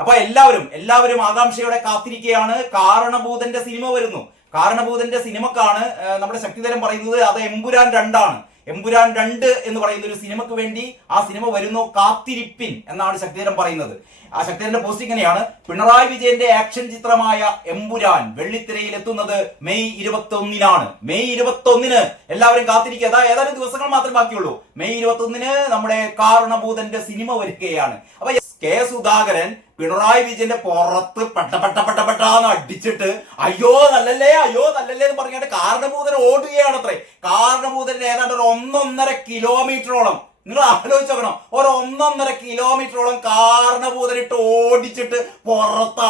അപ്പൊ എല്ലാവരും ആകാംക്ഷയോടെ കാത്തിരിക്കുകയാണ്. കാരണഭൂതന്റെ സിനിമ വരുന്നു. കാരണഭൂതന്റെ സിനിമക്കാണ് നമ്മുടെ ശക്തിധരൻ പറയുന്നത് അത് എമ്പുരാൻ 2 ആണ്. എമ്പുരാൻ 2 എന്ന് പറയുന്ന ഒരു സിനിമക്ക് വേണ്ടി ആ സിനിമ വരുന്നു, കാത്തിരിപ്പിൻ എന്നാണ് ശക്തിധരൻ പറയുന്നത്. ആ ശക്തിധരന്റെ പോസ്റ്റ് ഇങ്ങനെയാണ്: പിണറായി വിജയന്റെ ആക്ഷൻ ചിത്രമായ എമ്പുരാൻ വെള്ളിത്തിരയിൽ എത്തുന്നത് മെയ് 21-നാണ്. മെയ് 21-ന് എല്ലാവരും കാത്തിരിക്കുക. അതാ ഏതാനും ദിവസങ്ങൾ മാത്രമേ ബാക്കിയുള്ളൂ. മെയ് 21-ന് നമ്മുടെ കാരണഭൂതന്റെ സിനിമ വരികയാണ്. അപ്പൊ കെ സുധാകരൻ പിണറായി വിജയന്റെ പുറത്ത് പെട്ടന്ന് അടിച്ചിട്ട് അയ്യോ നല്ലല്ലേ എന്ന് പറഞ്ഞിട്ട് കാരണഭൂതൻ ഓടുകയാണ്. അത്രേ കാരണഭൂതന്റെ ഏതാണ്ട് ഒരു 1.5 കിലോമീറ്ററോളം, നിങ്ങൾ ആലോചിച്ച് നോക്കണം, ഒരു 1.5 കിലോമീറ്ററോളം കാരണഭൂതനിട്ട് ഓടിച്ചിട്ട് പുറത്ത്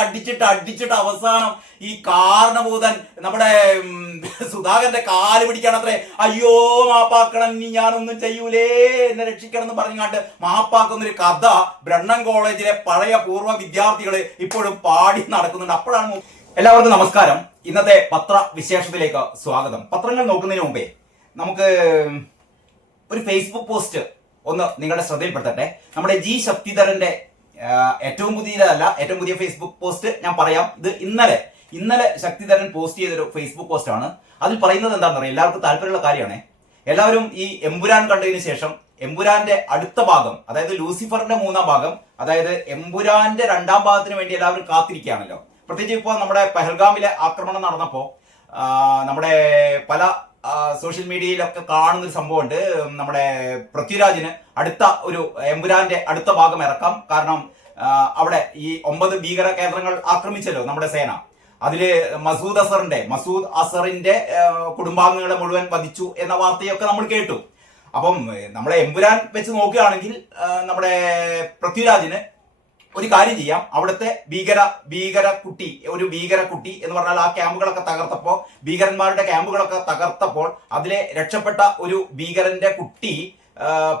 അടിച്ചിട്ട് അവസാനം ഈ കാരണഭൂതൻ നമ്മുടെ സുധാകരന്റെ കാല് പിടിക്കണം. അത്രേ അയ്യോ മാപ്പാക്കണം, ഇനി ഞാനൊന്നും ചെയ്യൂലേ, എന്നെ രക്ഷിക്കണം എന്ന് പറഞ്ഞാണ്ട് മാപ്പാക്കുന്നൊരു കഥ ബ്രണ്ണൻ കോളേജിലെ പഴയ പൂർവ്വ വിദ്യാർത്ഥികൾ ഇപ്പോഴും പാടി നടക്കുന്നുണ്ട്. അപ്പോഴാണ്. എല്ലാവർക്കും നമസ്കാരം. ഇന്നത്തെ പത്രവിശേഷത്തിലേക്ക് സ്വാഗതം. പത്രങ്ങൾ നോക്കുന്നതിന് മുമ്പേ നമുക്ക് ഒരു ഫേസ്ബുക്ക് പോസ്റ്റ് ഒന്ന് നിങ്ങളുടെ ശ്രദ്ധയിൽപ്പെടുത്തട്ടെ. നമ്മുടെ ജി ശക്തിധരന്റെ ഏറ്റവും പുതിയ ഫേസ്ബുക്ക് പോസ്റ്റ് ഞാൻ പറയാം. ഇത് ഇന്നലെ ശക്തിധരൻ പോസ്റ്റ് ചെയ്തൊരു ഫേസ്ബുക്ക് പോസ്റ്റ് ആണ്. അതിൽ പറയുന്നത് എന്താണെന്ന് അറിയാം, എല്ലാവർക്കും താല്പര്യമുള്ള കാര്യമാണ്. എല്ലാവരും ഈ എമ്പുരാൻ കണ്ടതിന് ശേഷം എമ്പുരാന്റെ അടുത്ത ഭാഗം, അതായത് ലൂസിഫറിന്റെ 3-ാം ഭാഗം, അതായത് എമ്പുരാന്റെ 2-ാം ഭാഗത്തിന് വേണ്ടി എല്ലാവരും കാത്തിരിക്കുകയാണല്ലോ. പ്രത്യേകിച്ച് ഇപ്പോൾ നമ്മുടെ പെഹൽഗാമിലെ ആക്രമണം നടന്നപ്പോൾ നമ്മുടെ പല സോഷ്യൽ മീഡിയയിലൊക്കെ കാണുന്ന ഒരു സംഭവമുണ്ട്. നമ്മുടെ പൃഥ്വിരാജിന് അടുത്ത ഒരു എമ്പുരാന്റെ അടുത്ത ഭാഗം ഇറക്കാം. കാരണം അവിടെ ഈ 9 ഭീകര കേന്ദ്രങ്ങൾ ആക്രമിച്ചല്ലോ നമ്മുടെ സേന. അതില് മസൂദ് അസറിന്റെ കുടുംബാംഗങ്ങളെ മുഴുവൻ വധിച്ചു എന്ന വാർത്തയൊക്കെ നമ്മൾ കേട്ടു. അപ്പം നമ്മളെ എമ്പുരാൻ വെച്ച് നോക്കുകയാണെങ്കിൽ നമ്മുടെ പൃഥ്വിരാജിന് ഒരു കാര്യം ചെയ്യാം. അവിടുത്തെ ഭീകര കുട്ടി എന്ന് പറഞ്ഞാൽ ആ ക്യാമ്പുകളൊക്കെ തകർത്തപ്പോൾ, ഭീകരന്മാരുടെ ക്യാമ്പുകളൊക്കെ തകർത്തപ്പോൾ അതിലെ രക്ഷപ്പെട്ട ഒരു ഭീകരന്റെ കുട്ടി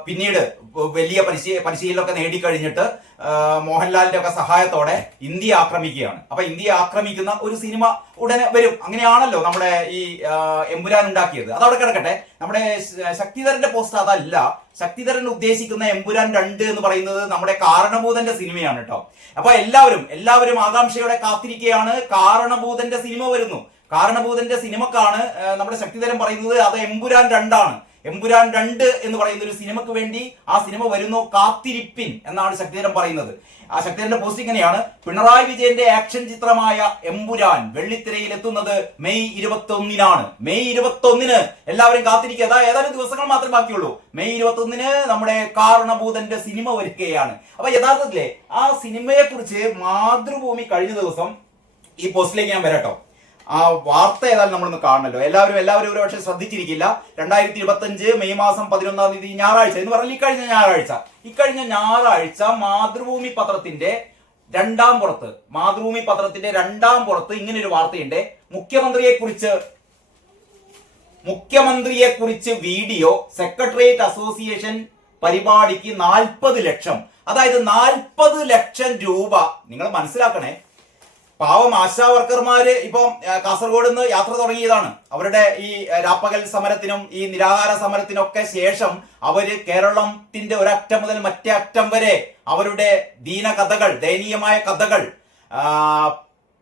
പിന്നീട് വലിയ പരിശീലനമൊക്കെ നേടിക്കഴിഞ്ഞിട്ട് മോഹൻലാലിന്റെ ഒക്കെ സഹായത്തോടെ ഇന്ത്യ ആക്രമിക്കുകയാണ്. അപ്പൊ ഇന്ത്യ ആക്രമിക്കുന്ന ഒരു സിനിമ ഉടനെ വരും. അങ്ങനെയാണല്ലോ നമ്മുടെ ഈ എമ്പുരാൻ ഉണ്ടാക്കിയത്. അതവിടെ കിടക്കട്ടെ. നമ്മുടെ ശക്തിധരന്റെ പോസ്റ്റ് അതല്ല. ശക്തിധരൻ ഉദ്ദേശിക്കുന്ന എമ്പുരാൻ 2 എന്ന് പറയുന്നത് നമ്മുടെ കാരണഭൂതന്റെ സിനിമയാണ് കേട്ടോ. അപ്പൊ എല്ലാവരും ആകാംക്ഷയോടെ കാത്തിരിക്കുകയാണ്. കാരണഭൂതന്റെ സിനിമ വരുന്നു. കാരണഭൂതന്റെ സിനിമക്കാണ് നമ്മുടെ ശക്തിധരൻ പറയുന്നത് അത് എമ്പുരാൻ 2 ആണ്. എമ്പുരാൻ 2 എന്ന് പറയുന്ന ഒരു സിനിമക്ക് വേണ്ടി ആ സിനിമ വരുന്നു, കാത്തിരിപ്പിൻ എന്നാണ് ശക്തിധരൻ പറയുന്നത്. ആ ശക്തിധരന്റെ പോസ്റ്റ് ഇങ്ങനെയാണ്: പിണറായി വിജയന്റെ ആക്ഷൻ ചിത്രമായ എമ്പുരാൻ വെള്ളിത്തിരയിൽ എത്തുന്നത് മെയ് 21-നാണ്. മെയ് 21-ന് എല്ലാവരും കാത്തിരിക്കുക. അതാ ഏതാനും ദിവസങ്ങൾ മാത്രമേ ബാക്കിയുള്ളൂ. മെയ് 21-ന് നമ്മുടെ കാരണഭൂതന്റെ സിനിമ വരികയാണ്. അപ്പൊ യഥാർത്ഥത്തിലെ ആ സിനിമയെ കുറിച്ച് മാതൃഭൂമി കഴിഞ്ഞ ദിവസം, ഈ പോസ്റ്റിലേക്ക് ഞാൻ വരാട്ടോ, ആ വാർത്ത ഏതായാലും നമ്മളൊന്ന് കാണണല്ലോ. എല്ലാവരും ഒരു പക്ഷേ ശ്രദ്ധിച്ചിരിക്കില്ല. 2025 മെയ് മാസം 11-ാം തീയതി ഞായറാഴ്ച എന്ന് പറഞ്ഞാൽ ഇക്കഴിഞ്ഞ ഞായറാഴ്ച മാതൃഭൂമി പത്രത്തിന്റെ 2-ാം പുറത്ത് ഇങ്ങനെ ഒരു വാർത്തയുണ്ട്. മുഖ്യമന്ത്രിയെ കുറിച്ച് വീഡിയോ, സെക്രട്ടേറിയറ്റ് അസോസിയേഷൻ പരിപാടിക്ക് 40 ലക്ഷം. അതായത് 40 ലക്ഷം രൂപ. നിങ്ങൾ മനസ്സിലാക്കണേ, പാവം ആശാ വർക്കർമാര് ഇപ്പം കാസർഗോഡ് നിന്ന് യാത്ര തുടങ്ങിയതാണ്. അവരുടെ ഈ രാപ്പകൽ സമരത്തിനും ഈ നിരാഹാര സമരത്തിനൊക്കെ ശേഷം അവര് കേരളത്തിന്റെ ഒരറ്റം മുതൽ മറ്റേ അറ്റം വരെ അവരുടെ ദയനീയമായ കഥകൾ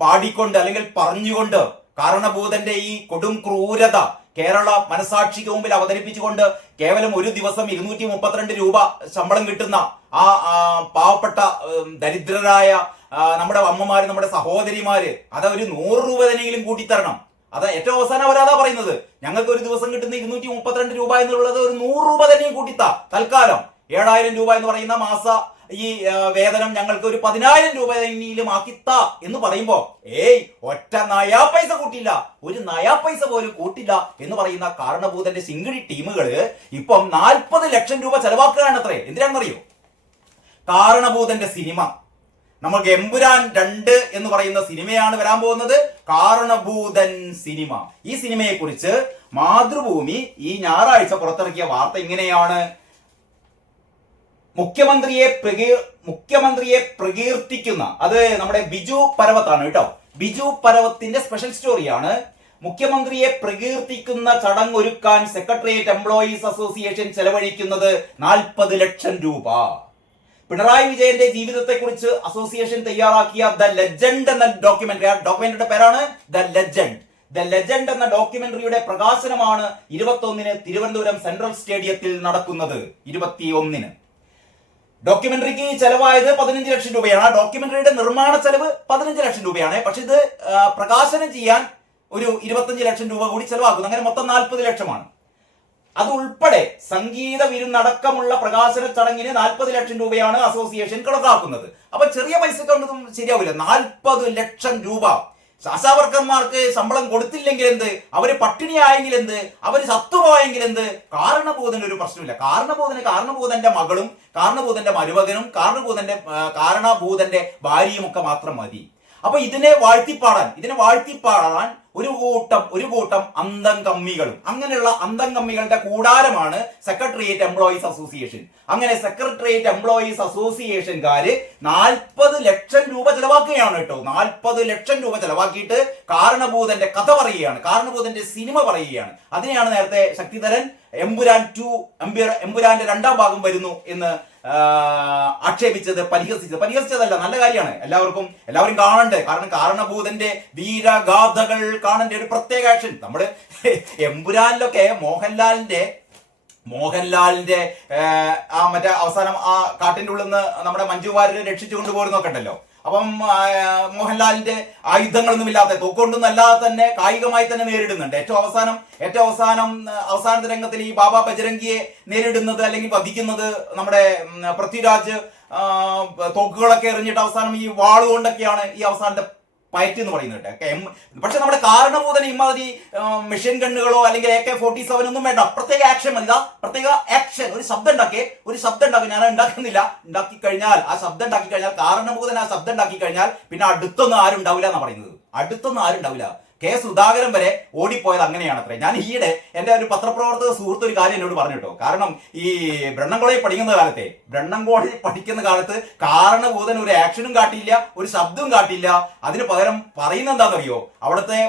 പാടിക്കൊണ്ട് അല്ലെങ്കിൽ പറഞ്ഞുകൊണ്ട് കാരണഭൂതന്റെ ഈ കൊടും ക്രൂരത കേരള മനസാക്ഷിക്ക് മുമ്പിൽ അവതരിപ്പിച്ചുകൊണ്ട് കേവലം ഒരു ദിവസം 232 രൂപ ശമ്പളം കിട്ടുന്ന ആ പാവപ്പെട്ട ദരിദ്രരായ നമ്മുടെ അമ്മമാര്, നമ്മുടെ സഹോദരിമാര് അത് ഒരു 100 രൂപ തന്നെയെങ്കിലും കൂട്ടിത്തരണം. അത് ഏറ്റവും അവസാനം അവരതാ പറയുന്നത്, ഞങ്ങൾക്ക് ഒരു ദിവസം കിട്ടുന്ന 232 രൂപ എന്നുള്ളത് ഒരു 100 രൂപ തന്നെയും കൂട്ടിത്താ. തൽക്കാലം 7000 രൂപ എന്ന് പറയുന്ന മാസ ഈ വേതനം ഞങ്ങൾക്ക് ഒരു 10000 രൂപ എങ്കിലും ആക്കിത്താ എന്ന് പറയുമ്പോ ഒറ്റ നയാ പൈസ കൂട്ടില്ല, ഒരു നയാ പൈസ പോലും കൂട്ടില്ല എന്ന് പറയുന്ന കാരണഭൂതന്റെ ശിങ്കിടി ടീമുകള് ഇപ്പം 40 ലക്ഷം രൂപ ചെലവാക്കുകയാണ്. അത്രേ എന്തിനാണെന്നറിയോ? കാരണഭൂതന്റെ സിനിമ. നമുക്ക് എമ്പുരാൻ 2 എന്ന് പറയുന്ന സിനിമയാണ് വരാൻ പോകുന്നത്, കാരണഭൂതൻ സിനിമ. ഈ സിനിമയെ കുറിച്ച് മാതൃഭൂമി ഈ ഞായറാഴ്ച പുറത്തിറക്കിയ വാർത്ത ഇങ്ങനെയാണ്: മുഖ്യമന്ത്രിയെ പ്രകീർത്തിക്കുന്ന, അത് നമ്മുടെ ബിജു പരവത്താണ് കേട്ടോ. ബിജു പരവത്തിന്റെ സ്പെഷ്യൽ സ്റ്റോറിയാണ്. മുഖ്യമന്ത്രിയെ പ്രകീർത്തിക്കുന്ന ചടങ്ങൊരുക്കാൻ സെക്രട്ടേറിയറ്റ് എംപ്ലോയീസ് അസോസിയേഷൻ ചെലവഴിക്കുന്നത് 40 ലക്ഷം രൂപ. പിണറായി വിജയന്റെ ജീവിതത്തെക്കുറിച്ച് അസോസിയേഷൻ തയ്യാറാക്കിയ ദ ലെജൻഡ് എന്ന ഡോക്യുമെന്ററി, ആ ഡോക്യുമെന്ററിയുടെ പേരാണ് ദ ലെജൻഡ് എന്ന ഡോക്യുമെന്ററിയുടെ പ്രകാശനമാണ് 21-ന് തിരുവനന്തപുരം സെൻട്രൽ സ്റ്റേഡിയത്തിൽ നടക്കുന്നത്. 21-ന് ഡോക്യുമെന്ററിക്ക് ചെലവായത് 15 ലക്ഷം രൂപയാണ്. ആ ഡോക്യുമെന്ററിയുടെ നിർമ്മാണ ചെലവ് 15 ലക്ഷം രൂപയാണ്. പക്ഷെ ഇത് പ്രകാശനം ചെയ്യാൻ ഒരു 25 ലക്ഷം രൂപ കൂടി ചെലവാക്കുന്നു. അങ്ങനെ മൊത്തം 40 ലക്ഷമാണ്. അതുൾപ്പെടെ സംഗീത വിരുന്നടക്കമുള്ള പ്രകാശന ചടങ്ങിന് 40 ലക്ഷം രൂപയാണ് അസോസിയേഷൻ കണക്കാക്കുന്നത്. അപ്പൊ ചെറിയ പൈസക്കൊന്നും ശരിയാവില്ല. 40 ലക്ഷം രൂപ. ആശാവർക്കർമാർക്ക് ശമ്പളം കൊടുത്തില്ലെങ്കിൽ എന്ത്, അവര് പട്ടിണിയായെങ്കിൽ എന്ത്, അവര് ചത്തുപോയെങ്കിൽ എന്ത്, കാരണഭൂതന് ഒരു പ്രശ്നമില്ല. കാരണഭൂതന്റെ മകളും കാരണഭൂതന്റെ മരുമകനും കാരണഭൂതന്റെ ഭാര്യയും ഒക്കെ മാത്രം മതി. അപ്പൊ ഇതിനെ വാഴ്ത്തിപ്പാടാൻ ഒരു കൂട്ടം അന്തംകമ്മികളും, അങ്ങനെയുള്ള അന്തംകമ്മികളുടെ കൂടാരമാണ് സെക്രട്ടേറിയറ്റ് എംപ്ലോയീസ് അസോസിയേഷൻ. അങ്ങനെ സെക്രട്ടേറിയറ്റ് എംപ്ലോയീസ് അസോസിയേഷൻകാര് 40 ലക്ഷം രൂപ ചെലവാക്കുകയാണ് കേട്ടോ. 40 ലക്ഷം രൂപ ചെലവാക്കിയിട്ട് കാരണഭൂതന്റെ കഥ പറയുകയാണ്, കാരണഭൂതന്റെ സിനിമ പറയുകയാണ്. അതിനെയാണ് നേരത്തെ ശക്തിധരൻ എമ്പുരാന്റെ 2ാം ഭാഗം വരുന്നു എന്ന് പരിഹസിച്ചതല്ല, നല്ല കാര്യമാണ്. എല്ലാവരും കാണണ്ടേ. കാരണം കാരണഭൂതന്റെ വീരഗാഥകൾ കാണേണ്ട ഒരു പ്രത്യേക ആക്ഷൻ. നമ്മള് എമ്പുരാനിലൊക്കെ മോഹൻലാലിന്റെ മറ്റേ അവസാനം ആ കാട്ടിന്റെ ഉള്ളിൽ നിന്ന് നമ്മുടെ മഞ്ജു വാര്യരെ രക്ഷിച്ചു കൊണ്ടുപോകുന്നൊക്കെ ഉണ്ടല്ലോ. അപ്പം മോഹൻലാലിന്റെ ആയുധങ്ങളൊന്നും ഇല്ലാത്ത, തോക്കൊണ്ടൊന്നും അല്ലാതെ തന്നെ കായികമായി തന്നെ നേരിടുന്നുണ്ട്. ഏറ്റവും അവസാനത്തെ രംഗത്തിൽ ഈ ബാബ ബജരംഗിയെ നേരിടുന്നത് അല്ലെങ്കിൽ വധിക്കുന്നത് നമ്മുടെ പൃഥ്വിരാജ് തോക്കുകളൊക്കെ എറിഞ്ഞിട്ട് അവസാനം ഈ വാളുകൊണ്ടൊക്കെയാണ് ഈ അവസാനത്തെ പയറ്റ് എന്ന് പറയുന്നത്. പക്ഷെ നമ്മുടെ കാരണഭൂതന് ഇമാതിരി മെഷീൻ ഗണ്ണുകളോ അല്ലെങ്കിൽ AK-47 ഒന്നും വേണ്ട. പ്രത്യേക ആക്ഷൻ മതി. പ്രത്യേക ആക്ഷൻ. ഒരു ശബ്ദം ഉണ്ടാക്കി ഞാൻ ഉണ്ടാക്കി കഴിഞ്ഞാൽ കാരണഭൂതൻ ആ ശബ്ദം ഉണ്ടാക്കി കഴിഞ്ഞാൽ പിന്നെ അടുത്തൊന്നും ആരും ഉണ്ടാവില്ല എന്നാ പറയുന്നത്. കെ സുധാകരൻ വരെ ഓടിപ്പോയത് അങ്ങനെയാണത്രേ. ഞാൻ ഈയിടെ എൻ്റെ ഒരു പത്രപ്രവർത്തക സുഹൃത്ത് ഒരു കാര്യം എന്നോട് പറഞ്ഞു കേട്ടോ. കാരണം ഈ ബ്രണ്ണൻ കോളേജിൽ പഠിക്കുന്ന കാലത്ത് കാരണഭൂതൻ ഒരു ആക്ഷനും കാട്ടിയില്ല, ഒരു ശബ്ദവും കാട്ടിയില്ല. അതിന് പകരം പറയുന്നത് എന്താണെന്നറിയോ, അവിടുത്തെ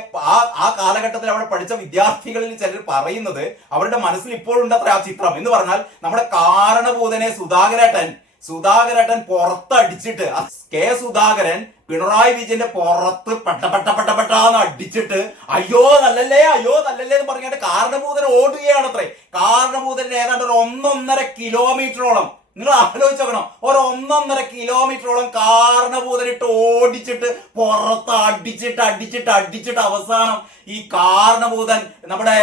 ആ കാലഘട്ടത്തിൽ അവിടെ പഠിച്ച വിദ്യാർത്ഥികളിൽ ചിലർ പറയുന്നത് അവരുടെ മനസ്സിൽ ഇപ്പോഴുണ്ടത്ര ആ ചിത്രം എന്ന് പറഞ്ഞാൽ നമ്മുടെ കാരണഭൂതനെ സുധാകരേട്ടൻ പുറത്തടിച്ചിട്ട്, കെ സുധാകരൻ പിണറായി വിജയന്റെ പുറത്ത് പെട്ടന്ന് അടിച്ചിട്ട് അയ്യോ നല്ലല്ലേ എന്ന് പറഞ്ഞിട്ട് കാരണഭൂതൻ ഓടുകയാണത്രേ. കാരണഭൂതന്റെ ഏതാണ്ട് ഒരു 1.5 കിലോമീറ്ററോളം, നിങ്ങൾ ആലോചിച്ച് നോക്കണം, ഒരു 1.5 കിലോമീറ്ററോളം കാരണഭൂതനിട്ട് ഓടിച്ചിട്ട് പുറത്ത് അടിച്ചിട്ട് അവസാനം ഈ കാരണഭൂതൻ നമ്മുടെ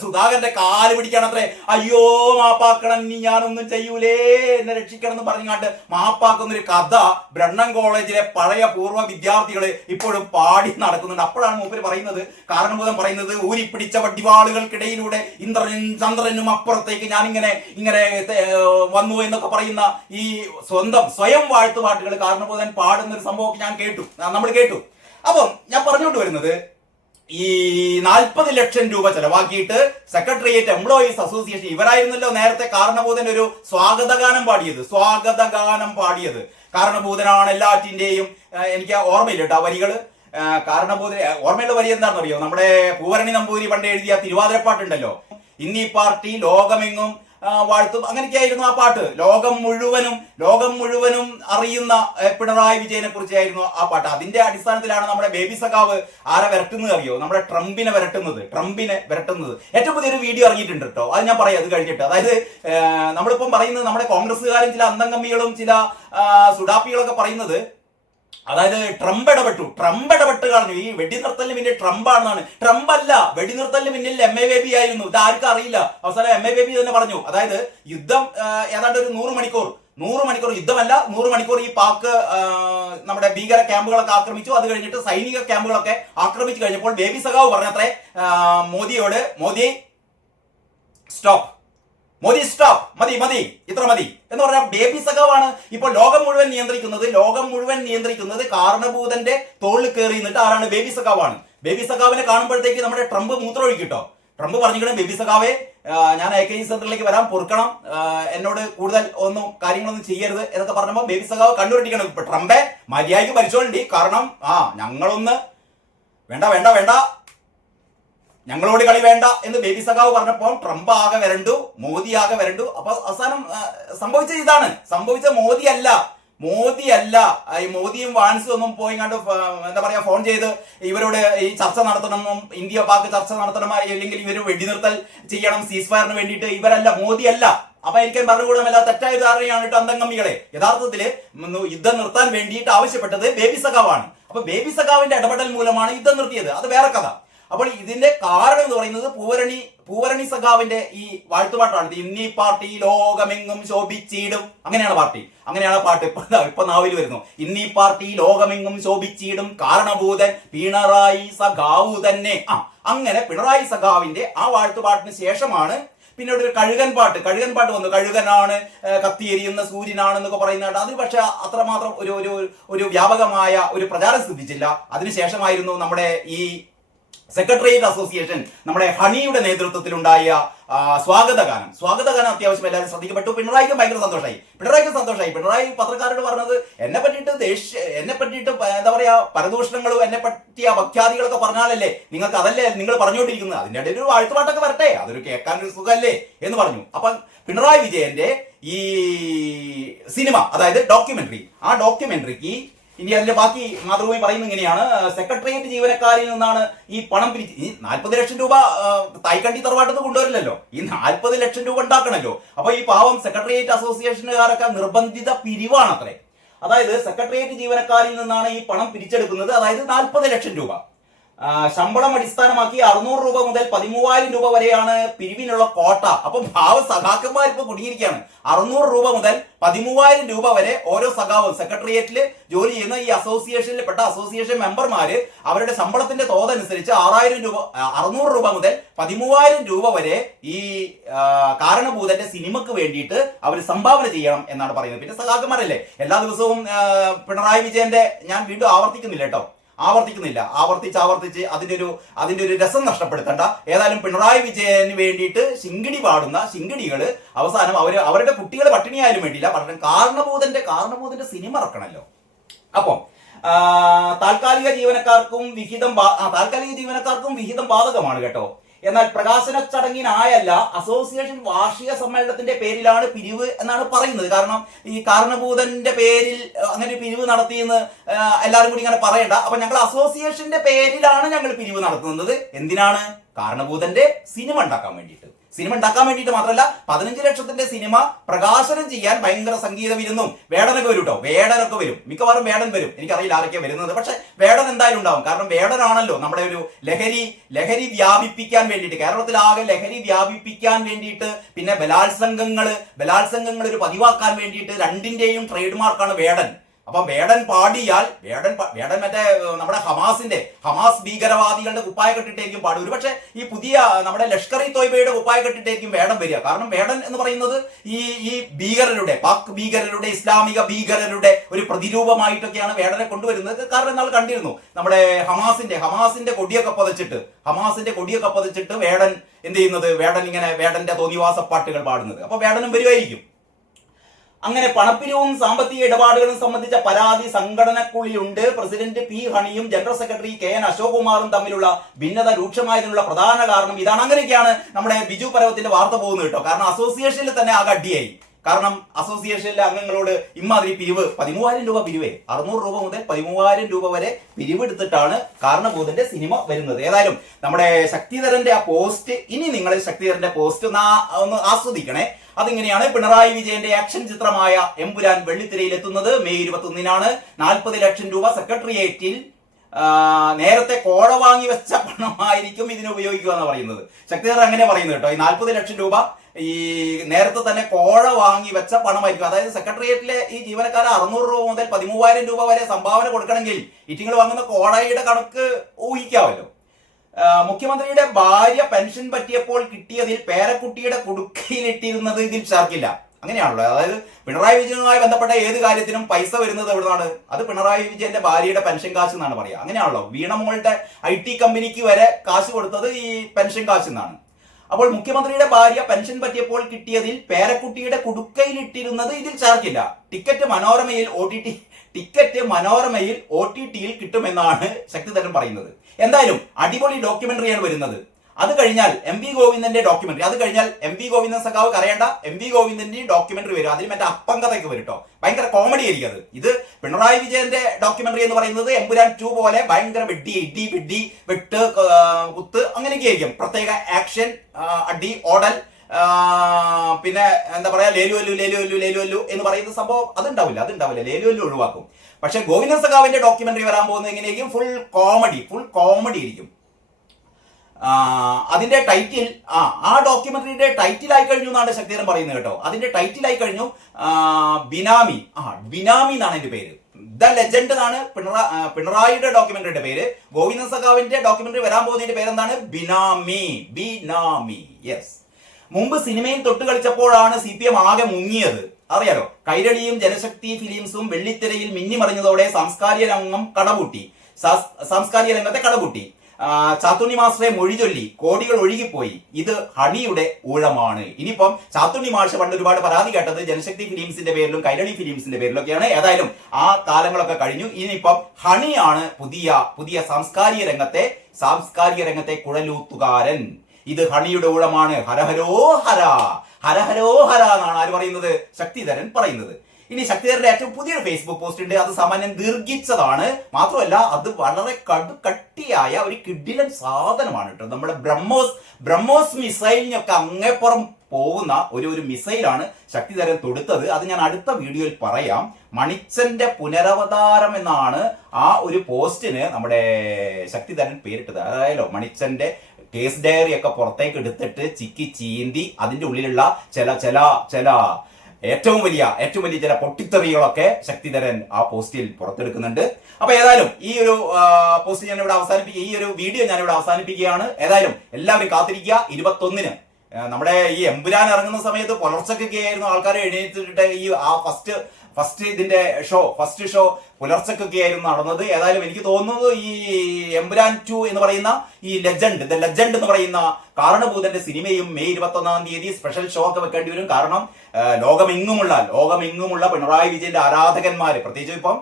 സുധാകരന്റെ കാല് പിടിക്കണത്രേ. അയ്യോ മാപ്പാക്കണം, ഇനി ഞാനൊന്നും ചെയ്യൂലേ, എന്നെ രക്ഷിക്കണം എന്ന് പറഞ്ഞാണ്ട് മാപ്പാക്കുന്നൊരു കഥ ബ്രണ്ണൻ കോളേജിലെ പഴയ പൂർവ്വ വിദ്യാർത്ഥികള് ഇപ്പോഴും പാടി നടക്കുന്നുണ്ട്. അപ്പോഴാണ് മൂപ്പര് പറയുന്നത്, കാരണഭൂതൻ പറയുന്നത്, ഊരിപ്പിടിച്ച വടിവാളുകൾക്കിടയിലൂടെ ഇന്ദ്രനും ചന്ദ്രനും അപ്പുറത്തേക്ക് ഞാനിങ്ങനെ വന്നു എന്നൊക്കെ പറയുന്ന ഈ സ്വയം വാഴ്ത്തുപാട്ടുകൾ കാരണഭൂതൻ പാടുന്ന ഒരു സംഭവമൊക്കെ നമ്മൾ കേട്ടു. അപ്പം ഞാൻ പറഞ്ഞുകൊണ്ട് വരുന്നത്, ഈ 40 ലക്ഷം രൂപ ചെലവാക്കിയിട്ട് സെക്രട്ടേറിയറ്റ് എംപ്ലോയീസ് അസോസിയേഷൻ, ഇവരായിരുന്നല്ലോ നേരത്തെ കാരണഭൂതൻ ഒരു സ്വാഗതഗാനം പാടിയത്. കാരണഭൂതനാണ് എല്ലാറ്റിന്റെയും, എനിക്ക് ഓർമ്മയില്ല കേട്ടോ വരികള്. കാരണഭൂതൻ ഓർമ്മയുള്ള വരി എന്താണെന്ന് അറിയോ, നമ്മുടെ പൂവരണി നമ്പൂരി പണ്ട് എഴുതിയ തിരുവാതിരപ്പാട്ടുണ്ടല്ലോ, ഇന്നീ പാർട്ടി ലോകമെങ്ങും വാഴ്ത്തും, അങ്ങനെയൊക്കെയായിരുന്നു ആ പാട്ട്. ലോകം മുഴുവനും അറിയുന്ന പിണറായി വിജയനെ കുറിച്ചായിരുന്നു ആ പാട്ട്. അതിന്റെ അടിസ്ഥാനത്തിലാണ് നമ്മുടെ ബേബി സഖാവ് ആരെ വിരട്ടുന്നത് അറിയോ, നമ്മുടെ ട്രംപിനെ വിരട്ടുന്നത്. ഏറ്റവും പുതിയൊരു വീഡിയോ ഇറങ്ങിയിട്ടുണ്ട് കേട്ടോ, അത് ഞാൻ പറയാം അത് കഴിഞ്ഞിട്ട്. അതായത് നമ്മളിപ്പം പറയുന്നത്, നമ്മുടെ കോൺഗ്രസ്സുകാരും ചില അന്തംകമ്മികളും ചില സുഡാപ്പികളൊക്കെ പറയുന്നത്, അതായത് ട്രംപ് ഇടപെട്ട് കളഞ്ഞു. ഈ വെടിനിർത്തലിന് പിന്നിൽ ട്രംപാണെന്നാണ്. ട്രംപ് അല്ല, വെടിനിർത്തലിന് പിന്നിൽ MA ബേബി ആയിരുന്നു. ഇത് ആർക്കും അറിയില്ല. അവസാനം MA ബേബി തന്നെ പറഞ്ഞു. അതായത് യുദ്ധം ഏതാണ്ട് ഒരു 100 മണിക്കൂർ യുദ്ധമല്ല, 100 മണിക്കൂർ ഈ പാക് നമ്മുടെ ഭീകര ക്യാമ്പുകളൊക്കെ ആക്രമിച്ചു. അത് കഴിഞ്ഞിട്ട് സൈനിക ക്യാമ്പുകളൊക്കെ ആക്രമിച്ചു കഴിഞ്ഞപ്പോൾ ബേബി സഖാവ് പറഞ്ഞത്രേ മോദിയോട്, മോദി സ്റ്റോപ്പ്, മതി, ഇത്ര മതി എന്ന് പറഞ്ഞാൽ ബേബി സഖാവാണ് ഇപ്പോൾ ലോകം മുഴുവൻ നിയന്ത്രിക്കുന്നത്. കാരണഭൂതന്റെ തോളിൽ കയറി നിന്നിട്ട് ആരാണ്? ബേബി സഖാവാണ്. ബേബി സഖാവിനെ കാണുമ്പോഴത്തേക്ക് നമ്മുടെ ട്രംപ് മൂത്രമൊഴിക്കിട്ടോ. ട്രംപ് പറഞ്ഞിരിക്കണം, ബേബി സഖാവെ ഞാൻ AKG സെന്ററിലേക്ക് വരാൻ, പൊറുക്കണം, എന്നോട് കൂടുതൽ കാര്യങ്ങളൊന്നും ചെയ്യരുത് എന്നൊക്കെ പറഞ്ഞപ്പോൾ ബേബി സഖാവ് കണ്ണുരട്ടിക്കണം. ഇപ്പൊ ട്രംപെ മര്യാദയ്ക്ക് ഭരിച്ചോണ്ടി, കാരണം ഞങ്ങളൊന്ന് വേണ്ട ഞങ്ങളോട് കളി വേണ്ട എന്ന് ബേബി സഖാവ് പറഞ്ഞപ്പോൾ ട്രംപ് ആകെ വരണ്ടു, മോദി ആകെ വരണ്ടു. അപ്പൊ അവസാനം സംഭവിച്ചത് ഇതാണ്. സംഭവിച്ച മോദിയല്ല ഈ മോദിയും വാൻസും ഒന്നും പോയി കണ്ട് എന്താ പറയാ ഫോൺ ചെയ്ത് ഇവരോട് ഈ ചർച്ച നടത്തണമെന്നും ഇന്ത്യ പാക് ചർച്ച നടത്തണം, അല്ലെങ്കിൽ ഇവർ വെടിനിർത്തൽ ചെയ്യണം സീസ് ഫയറിന് വേണ്ടിയിട്ട്. ഇവരല്ല, മോദിയല്ല. അപ്പൊ എനിക്ക് ഭരണകൂടമല്ല, തെറ്റായ ധാരണയാണ് കേട്ടോ അന്തംഗമ്മികളെ. യഥാർത്ഥത്തില് യുദ്ധം നിർത്താൻ വേണ്ടിയിട്ട് ആവശ്യപ്പെട്ടത് ബേബി സഖാവാണ്. അപ്പൊ ബേബി സഖാവിന്റെ ഇടപെടൽ മൂലമാണ് യുദ്ധം നിർത്തിയത്. അത് വേറെ കഥ. അപ്പോൾ ഇതിന്റെ കാരണം എന്ന് പറയുന്നത് പൂവരണി സഖാവിന്റെ ഈ വാഴ്ത്തുപാട്ടാണ്. ഇന്നീ പാർട്ടി ലോകമെങ്ങും ശോഭിച്ചിടും, അങ്ങനെയാണ് പാട്ട് ഇപ്പൊ നാവിൽ വരുന്നു. ഇന്നീ പാർട്ടി ലോകമെങ്ങും ശോഭിച്ചിടും, കാരണഭൂതൻ പിണറായി സഖാവു തന്നെ. അങ്ങനെ പിണറായി സഖാവിന്റെ ആ വാഴ്ത്തുപാട്ടിന് ശേഷമാണ് പിന്നീട് ഒരു കഴുകൻ പാട്ട് വന്നു. കഴുകനാണ്, കത്തിയെരിയുന്ന സൂര്യനാണെന്നൊക്കെ പറയുന്നത്. അതിന് പക്ഷെ അത്രമാത്രം ഒരു വ്യാപകമായ ഒരു പ്രചാരം സിദ്ധിച്ചില്ല. അതിനുശേഷമായിരുന്നു നമ്മുടെ ഈ സെക്രട്ടേറിയറ്റ് അസോസിയേഷൻ, നമ്മുടെ ഹണിയുടെ നേതൃത്വത്തിലുണ്ടായ സ്വാഗതഗാനം അത്യാവശ്യം എല്ലാവരും ശ്രദ്ധിക്കപ്പെട്ടു. പിണറായിക്ക് ഭയങ്കര സന്തോഷമായി. പിണറായി പത്രക്കാരോട് പറഞ്ഞത് എന്നെ പറ്റിയിട്ട് എന്താ പറയാ പരദൂഷണങ്ങളും എന്നെ പറ്റിയ അപഖ്യാതികളൊക്കെ പറഞ്ഞാലല്ലേ അതല്ലേ നിങ്ങൾ പറഞ്ഞുകൊണ്ടിരിക്കുന്നത്, അതിന്റെ ഇടയിൽ ഒരു വാഴ്ത്തുപാട്ടൊക്കെ വരട്ടെ, അതൊരു കേൾക്കാൻ ഒരു സുഖമല്ലേ എന്ന് പറഞ്ഞു. അപ്പൊ പിണറായി വിജയന്റെ ഈ സിനിമ, അതായത് ഡോക്യുമെന്ററി, ആ ഡോക്യുമെന്ററിക്ക് ഇനി അതിന്റെ ബാക്കി മാതൃഭൂമി പറയുന്നത് ഇങ്ങനെയാണ്: സെക്രട്ടേറിയറ്റ് ജീവനക്കാരിൽ നിന്നാണ് ഈ പണം പിരിച്ച്, ഈ 40 ലക്ഷം രൂപ തൈക്കണ്ടി തറവാട്ടത്ത് കൊണ്ടുവരില്ലല്ലോ, ഈ 40 ലക്ഷം രൂപ ഉണ്ടാക്കണല്ലോ. അപ്പൊ ഈ പാവം സെക്രട്ടേറിയറ്റ് അസോസിയേഷനുകാരൊക്കെ നിർബന്ധിത പിരിവാണ് അത്രേ. അതായത് സെക്രട്ടേറിയറ്റ് ജീവനക്കാരിൽ നിന്നാണ് ഈ പണം പിരിച്ചെടുക്കുന്നത്. അതായത് 40 ലക്ഷം രൂപ ശമ്പളം അടിസ്ഥാനമാക്കി 600 രൂപ മുതൽ 13,000 രൂപ വരെയാണ് പിരിവിനുള്ള കോട്ട. അപ്പൊ ഭാവ സഖാക്കന്മാർ ഇപ്പൊ കുടുങ്ങിയിരിക്കുകയാണ്. 600 രൂപ മുതൽ 13,000 രൂപ വരെ ഓരോ സഖാവും സെക്രട്ടേറിയറ്റിൽ ജോലി ചെയ്യുന്ന ഈ അസോസിയേഷനിൽപ്പെട്ട അസോസിയേഷൻ മെമ്പർമാര് അവരുടെ ശമ്പളത്തിന്റെ തോതനുസരിച്ച് 600 രൂപ മുതൽ 13,000 രൂപ വരെ ഈ കാരണഭൂതന്റെ സിനിമക്ക് വേണ്ടിയിട്ട് അവർ സംഭാവന ചെയ്യണം എന്നാണ് പറയുന്നത്. പിന്നെ സഖാക്കന്മാരല്ലേ, എല്ലാ ദിവസവും പിണറായി വിജയന്റെ, ഞാൻ വീണ്ടും ആവർത്തിച്ച് അതിന്റെ ഒരു രസം നഷ്ടപ്പെടുത്തണ്ട. ഏതായാലും പിണറായി വിജയന് വേണ്ടിയിട്ട് ശിങ്കിടി പാടുന്ന ശിങ്കിടികള് അവസാനം അവരുടെ കുട്ടികൾ പട്ടിണിയായാലും വേണ്ടിയില്ല, പക്ഷേ കാരണഭൂതന്റെ സിനിമ ഇറക്കണല്ലോ. അപ്പം താൽക്കാലിക ജീവനക്കാർക്കും വിഹിതം ബാധകമാണ് കേട്ടോ. എന്നാൽ പ്രകാശന ചടങ്ങിനായല്ല, അസോസിയേഷൻ വാർഷിക സമ്മേളനത്തിന്റെ പേരിലാണ് പിരിവ് എന്നാണ് പറയുന്നത്. കാരണം ഈ കാരണഭൂതന്റെ പേരിൽ അങ്ങനെ പിരിവ് നടത്തിയെന്ന് എല്ലാവരും കൂടി ഇങ്ങനെ പറയണ്ട. അപ്പൊ ഞങ്ങൾ അസോസിയേഷന്റെ പേരിലാണ് ഞങ്ങൾ പിരിവ് നടത്തുന്നത്. എന്തിനാണ്? കാരണഭൂതന്റെ സിനിമ ഉണ്ടാക്കാൻ വേണ്ടിയിട്ട് മാത്രമല്ല, 15 ലക്ഷത്തിന്റെ സിനിമ പ്രകാശനം ചെയ്യാൻ ഭയങ്കര സംഗീത വിരുന്നും വേടനൊക്കെ വരും കേട്ടോ. വേടനൊക്കെ വരും, മിക്കവാറും വേടൻ വരും. എനിക്കറിയില്ല ആരൊക്കെ വരുന്നത്, പക്ഷെ വേടൻ എന്തായാലും ഉണ്ടാവും. കാരണം വേടനാണല്ലോ നമ്മുടെ ഒരു ലഹരി വ്യാപിപ്പിക്കാൻ വേണ്ടിയിട്ട്, കേരളത്തിലാകെ ലഹരി വ്യാപിപ്പിക്കാൻ വേണ്ടിയിട്ട്, പിന്നെ ബലാത്സംഗങ്ങൾ ഒരു പതിവാക്കാൻ വേണ്ടിയിട്ട് രണ്ടിന്റെയും ട്രേഡ് മാർക്കാണ് വേടൻ. അപ്പൊ വേടൻ പാടിയാൽ വേടൻ മറ്റേ നമ്മുടെ ഹമാസ് ഭീകരവാദികളുടെ കുപ്പായ കെട്ടിട്ടായിരിക്കും പാടും. ഒരു പക്ഷെ ഈ പുതിയ നമ്മുടെ ലഷ്കർ ഇ തോയ്ബയുടെ കുപ്പായ കെട്ടിട്ടായിരിക്കും വേടൻ വരിക. കാരണം വേടൻ എന്ന് പറയുന്നത് ഈ ഭീകരരുടെ, പാക് ഭീകരരുടെ, ഇസ്ലാമിക ഭീകരരുടെ ഒരു പ്രതിരൂപമായിട്ടൊക്കെയാണ് വേടനെ കൊണ്ടുവരുന്നത്. കാരണം നമ്മൾ കണ്ടിരുന്നു നമ്മുടെ ഹമാസിന്റെ കൊടിയൊക്കെ പതിച്ചിട്ട് വേടൻ എന്ത് ചെയ്യുന്നത്, വേടന്റെ തോന്നിവാസ പാട്ടുകൾ പാടുന്നത്. അപ്പൊ വേടനും വരുമായിരിക്കും. അങ്ങനെ പണപ്പിരിവും സാമ്പത്തിക ഇടപാടുകളും സംബന്ധിച്ച പരാതി സംഘടനക്കുള്ളിലുണ്ട്. പ്രസിഡന്റ് പി ഹണിയും ജനറൽ സെക്രട്ടറി KN അശോക് കുമാറും തമ്മിലുള്ള ഭിന്നത രൂക്ഷമായതിനുള്ള പ്രധാന കാരണം ഇതാണ്. അങ്ങനെയൊക്കെയാണ് നമ്മുടെ ബിജു പരവത്തിന്റെ വാർത്ത പോകുന്നത് കേട്ടോ. കാരണം അസോസിയേഷനിൽ തന്നെ ആകെ അടിയായി. കാരണം അസോസിയേഷനിലെ അംഗങ്ങളോട് ഇമാതിരി പിരിവ്, 13,000 രൂപ പിരിവേ, 600 രൂപ മുതൽ 13,000 രൂപ വരെ പിരിവെടുത്തിട്ടാണ് കാരണഭൂതന്റെ സിനിമ വരുന്നത്. ഏതായാലും നമ്മുടെ ശക്തിധരന്റെ ആ പോസ്റ്റ്, ഇനി നിങ്ങൾ ശക്തിധരന്റെ പോസ്റ്റ് ഒന്ന് ആസ്വദിക്കണേ. അതിങ്ങനെയാണ്: പിണറായി വിജയന്റെ ആക്ഷൻ ചിത്രമായ എമ്പുരാൻ വെള്ളിത്തിരയിൽ എത്തുന്നത് മെയ് 21-നാണ്. 40 ലക്ഷം രൂപ സെക്രട്ടേറിയറ്റിൽ നേരത്തെ കോഴ വാങ്ങി വെച്ച പണമായിരിക്കും ഇതിന് ഉപയോഗിക്കുക എന്ന് പറയുന്നത്. ശക്തിധരൻ അങ്ങനെ പറയുന്നത് കേട്ടോ. ഈ 40 ലക്ഷം രൂപ ഈ നേരത്തെ തന്നെ കോഴ വാങ്ങി വെച്ച പണമായിരിക്കും. അതായത് സെക്രട്ടേറിയറ്റിലെ ഈ ജീവനക്കാരെ 600 രൂപ മുതൽ 13,000 രൂപ വരെ സംഭാവന കൊടുക്കണമെങ്കിൽ ഇറ്റിങ്ങൾ വാങ്ങുന്ന കോഴയുടെ കണക്ക് ഊഹിക്കാമല്ലോ. മുഖ്യമന്ത്രിയുടെ ഭാര്യ പെൻഷൻ പറ്റിയപ്പോൾ കിട്ടിയതിൽ പേരക്കുട്ടിയുടെ കുടുക്കയിലിട്ടിരുന്നത് ഇതിൽ ചേർക്കില്ല. അങ്ങനെയാണല്ലോ. അതായത് പിണറായി വിജയനുമായി ബന്ധപ്പെട്ട ഏത് കാര്യത്തിനും പൈസ വരുന്നത് എവിടുന്നാണ്? അത് പിണറായി വിജയന്റെ ഭാര്യയുടെ പെൻഷൻ കാശ് എന്നാണ് പറയുക. അങ്ങനെയാണല്ലോ. വീണമോളുടെ IT കമ്പനിക്ക് വരെ കാശ് കൊടുത്തത് ഈ പെൻഷൻ കാശ് എന്നാണ്. അപ്പോൾ മുഖ്യമന്ത്രിയുടെ ഭാര്യ പെൻഷൻ പറ്റിയപ്പോൾ കിട്ടിയതിൽ പേരക്കുട്ടിയുടെ കുടുക്കയിലിട്ടിരുന്നത് ഇതിൽ ചേർക്കില്ല. ടിക്കറ്റ് മനോരമയിൽ OTT-യിൽ കിട്ടുമെന്നാണ് ശക്തിധരൻ പറയുന്നത്. എന്തായാലും അടിപൊളി ഡോക്യുമെന്ററിയാണ് വരുന്നത്. അത് കഴിഞ്ഞാൽ എം വി ഗോവിന്ദന്റെ ഡോക്യുമെന്ററി, അത് കഴിഞ്ഞാൽ എം വി ഗോവിന്ദൻ സഖാവ് കരയേണ്ട, എം വി ഗോവിന്ദന്റെ ഡോക്യുമെന്ററി വരും. അതിൽ മറ്റേ അപ്പങ്കഥയൊക്കെ വരും കേട്ടോ. ഭയങ്കര കോമഡി ആയിരിക്കും അത്. ഇത് പിണറായി വിജയന്റെ ഡോക്യുമെന്ററി എന്ന് പറയുന്നത് എമ്പുരാൻ 2 പോലെ ഭയങ്കര വെടി വെട്ട് കുത്ത് അങ്ങനെയൊക്കെ ആയിരിക്കും. പ്രത്യേക ആക്ഷൻ, അടി, ഓടൽ, പിന്നെ എന്താ പറയാ, ലേലുവല്ലു എന്ന് പറയുന്ന സംഭവം അതുണ്ടാവില്ല. ലേലുവല്ലു ഒഴിവാക്കും. പക്ഷെ ഗോവിന്ദൻ സഖാവിന്റെ ഡോക്യുമെന്ററി വരാൻ പോകുന്നത് എങ്ങനെയായിരിക്കും? ഫുൾ കോമഡി ആയിരിക്കും. അതിന്റെ ടൈറ്റിൽ ആ ഡോക്യുമെന്ററിയുടെ ടൈറ്റിൽ ആയി കഴിഞ്ഞു എന്നാണ് ശക്തിധരൻ പറയുന്നത് കേട്ടോ. അതിന്റെ ടൈറ്റിൽ ആയി കഴിഞ്ഞു ബിനാമി എന്നാണ് അതിന്റെ പേര്. ദ ലെജൻഡ് എന്നാണ് പിണറായിയുടെ ഡോക്യുമെന്ററിയുടെ പേര്. ഗോവിന്ദൻ സഖാവിന്റെ ഡോക്യുമെന്ററി വരാൻ പോകുന്നതിന്റെ പേരെന്താണ്? ബിനാമി. യെസ്. മുമ്പ് സിനിമയിൽ തൊട്ട് കളിച്ചപ്പോഴാണ് CPM ആകെ മുങ്ങിയത്. അറിയാലോ, കൈരളിയും ജനശക്തി ഫിലിംസും വെള്ളിത്തിരയിൽ മിന്നിമറിഞ്ഞതോടെ സാംസ്കാരിക രംഗത്തെ കടപൂട്ടി. ചാത്തുണ്ണി മാസ്റ്ററെ മൊഴി ചൊല്ലി കോടികൾ ഒഴുകിപ്പോയി. ഇത് ഹണിയുടെ ഊഴമാണ്. ഇനിയിപ്പം ചാത്തുണ്ണി മാഷ് പണ്ട് ഒരുപാട് പരാതി കേട്ടത് ജനശക്തി ഫിലിംസിന്റെ പേരിലും കൈരളി ഫിലിംസിന്റെ പേരിലൊക്കെയാണ്. ഏതായാലും ആ കാലങ്ങളൊക്കെ കഴിഞ്ഞു. ഇനിയിപ്പം ഹണിയാണ് പുതിയ സാംസ്കാരിക രംഗത്തെ കുഴലൂത്തുകാരൻ. ഇത് ഹണിയുടെ ഊഴമാണ്. ഹരഹരോ ഹര എന്നാണ് ആര് പറയുന്നത്? ശക്തിധരൻ പറയുന്നത്. ഇനി ശക്തിധരന്റെ ഏറ്റവും പുതിയൊരു ഫേസ്ബുക്ക് പോസ്റ്റ് ഉണ്ട്. അത് സാമാന്യം ദീർഘിച്ചതാണ്. മാത്രമല്ല അത് വളരെ കട്ടിയായ ഒരു കിഡിലൻ സാധനമാണ് കേട്ടോ. നമ്മുടെ ബ്രഹ്മോസ് മിസൈലിനൊക്കെ അങ്ങേപ്പുറം പോകുന്ന ഒരു മിസൈലാണ് ശക്തിധരൻ തൊടുത്തത്. അത് ഞാൻ അടുത്ത വീഡിയോയിൽ പറയാം. മണിച്ചന്റെ പുനരവതാരം എന്നാണ് ആ ഒരു പോസ്റ്റിന് നമ്മുടെ ശക്തിധരൻ പേരിട്ടത്. അതായത് മണിച്ചന്റെ കേസ് ഡയറി ഒക്കെ പുറത്തേക്ക് എടുത്തിട്ട് ചിക്കി ചീന്തി അതിന്റെ ഉള്ളിലുള്ള ചില ഏറ്റവും വലിയ ചില പൊട്ടിത്തെറികളൊക്കെ ശക്തിധരൻ ആ പോസ്റ്റിൽ പുറത്തെടുക്കുന്നുണ്ട്. അപ്പൊ ഏതായാലും ഈ ഒരു പോസ്റ്റ് ഞാൻ ഇവിടെ ഈ ഒരു വീഡിയോ ഞാൻ ഇവിടെ അവസാനിപ്പിക്കുകയാണ്. ഏതായാലും എല്ലാവരും കാത്തിരിക്കുക 21-ന് നമ്മുടെ ഈ എമ്പുരാൻ ഇറങ്ങുന്ന സമയത്ത് പുലർച്ചയ്ക്കൊക്കെ ആയിരുന്നു ആൾക്കാരെ എഴുന്നേറ്റിട്ട് ഈ ആ ഫസ്റ്റ് ഷോ പുലർച്ചയ്ക്കൊക്കെ ആയിരുന്നു നടന്നത്. ഏതായാലും എനിക്ക് തോന്നുന്നത് ഈ എമ്പുരാൻ 2 എന്ന് പറയുന്ന ഈ ദ ലെജൻഡ് എന്ന് പറയുന്ന കാരണഭൂതന്റെ സിനിമയും മെയ് 21-ാം തീയതി സ്പെഷ്യൽ ഷോ ഒക്കെ വെക്കേണ്ടി വരും. കാരണം ലോകമെങ്ങുമുള്ള പിണറായി വിജയന്റെ ആരാധകന്മാര്, പ്രത്യേകിച്ച് ഇപ്പം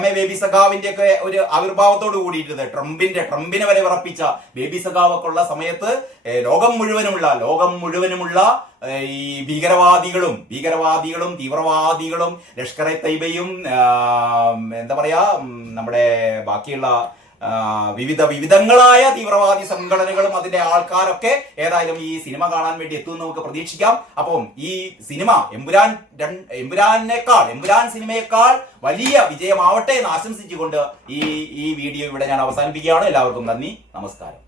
MA ബേബി സഖാവിന്റെ ഒക്കെ ഒരു ആവിർഭാവത്തോട് കൂടിയിട്ട് ട്രംപിനെ വരെ വിറപ്പിച്ച ബേബി സഖാവ് ഒക്കെ ഉള്ള സമയത്ത് ലോകം മുഴുവനുമുള്ള ഈ ഭീകരവാദികളും തീവ്രവാദികളും ലഷ്കർ-ഇ തൈബയും എന്താ പറയാ നമ്മുടെ ബാക്കിയുള്ള വിവിധങ്ങളായ തീവ്രവാദി സംഘടനകളും അതിന്റെ ആൾക്കാരൊക്കെ ഏതായാലും ഈ സിനിമ കാണാൻ വേണ്ടി എത്തുമെന്ന് നമുക്ക് പ്രതീക്ഷിക്കാം. അപ്പം ഈ സിനിമ എമ്പുരാൻ സിനിമയേക്കാൾ വലിയ വിജയമാവട്ടെ എന്ന് ആശംസിച്ചുകൊണ്ട് ഈ വീഡിയോ ഇവിടെ ഞാൻ അവസാനിപ്പിക്കുകയാണ്. എല്ലാവർക്കും നന്ദി, നമസ്കാരം.